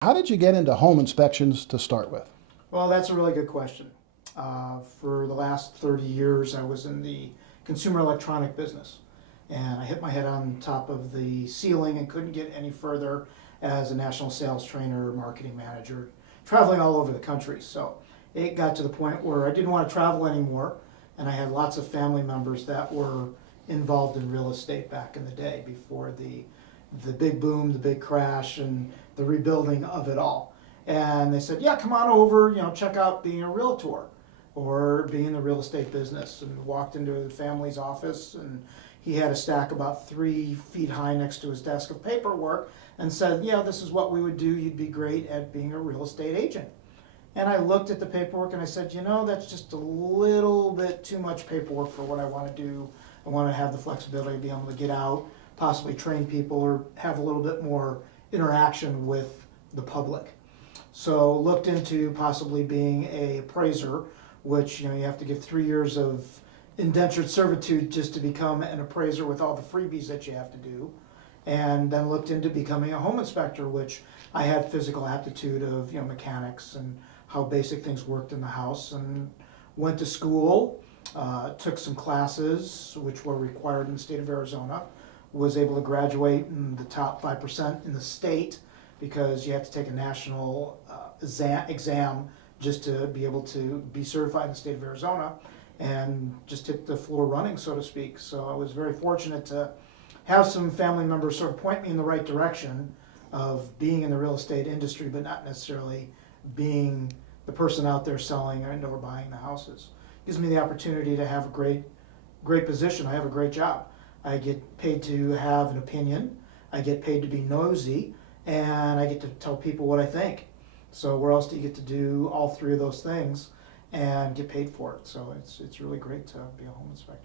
How did you get into home inspections to start with? Well, that's a really good question. For the last 30 years, I was in the consumer electronic business. And I hit my head on top of the ceiling and couldn't get any further as a national sales trainer, marketing manager, traveling all over the country. So it got to the point where I didn't want to travel anymore. And I had lots of family members that were involved in real estate back in the day before the big boom, the big crash, and the rebuilding of it all. And they said, yeah, come on over, check out being a realtor or being in the real estate business. And walked into the family's office, and he had a stack about 3 feet high next to his desk of paperwork, and said, yeah, this is what we would do. You'd be great at being a real estate agent. And I looked at the paperwork and I said, that's just a little bit too much paperwork for what I want to do. I want to have the flexibility to be able to get out, possibly train people, or have a little bit more interaction with the public. So looked into possibly being a appraiser, which you have to give 3 years of indentured servitude just to become an appraiser with all the freebies that you have to do. And then looked into becoming a home inspector, which I had physical aptitude of mechanics and how basic things worked in the house, and went to school, took some classes which were required in the state of Arizona, was able to graduate in the top 5% in the state, because you have to take a national exam just to be able to be certified in the state of Arizona, and just hit the floor running, so to speak. So I was very fortunate to have some family members sort of point me in the right direction of being in the real estate industry, but not necessarily being the person out there selling or buying the houses. Gives me the opportunity to have a great position. I have a great job. I get paid to have an opinion. I get paid to be nosy, and I get to tell people what I think. So where else do you get to do all three of those things and get paid for it? So it's really great to be a home inspector.